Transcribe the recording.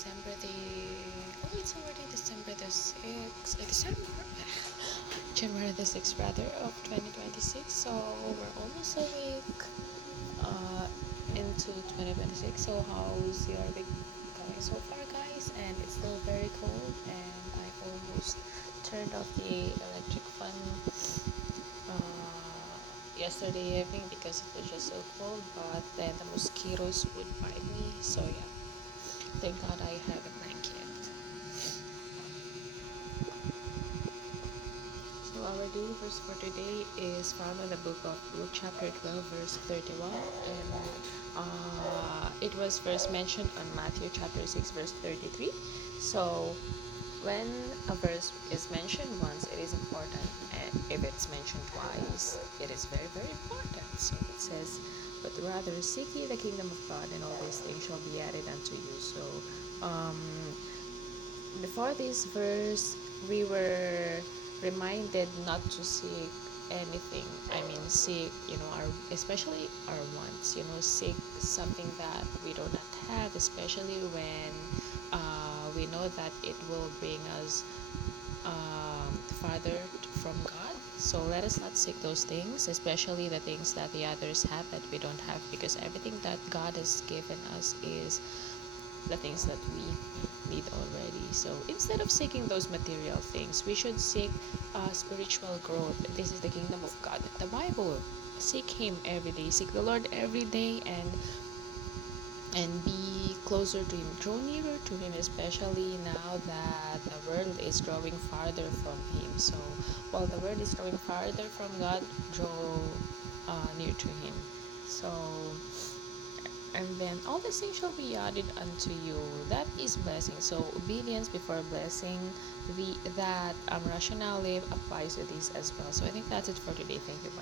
December the it's already December the 6th, December January the 6th rather of 2026. So we're almost a week into 2026. So how's your week going so far, guys? And it's still very cold, and I almost turned off the electric fan yesterday evening because it was just so cold, but then the mosquitoes would bite me. So yeah, thank God I have a blanket. So our daily verse for today is found in the book of Luke chapter 12 verse 31, and it was first mentioned on Matthew chapter 6 verse 33. So when a verse is mentioned once, it is important, and if it's mentioned twice, it is very very important. So it says, but rather seek ye the kingdom of God, and all these things shall be added unto you. So um, before this verse, we were reminded not to seek anything. I mean, seek, our, especially our wants, seek something that we do not have, especially when we know that it will bring us farther from God. So let us not seek those things, especially the things that the others have that we don't have, because everything that God has given us is the things that we need already. So instead of seeking those material things, we should seek spiritual growth. This is the kingdom of God. The Bible, seek Him every day. Seek the Lord every day, and be closer to Him. Draw nearer to Him, especially now that the world is growing farther from Him. So while the world is growing farther from God, draw near to Him. So, and then all the things shall be added unto you. That is blessing. So obedience before blessing. That rationale applies to this as well. So I think that's it for today. Thank you. Bye.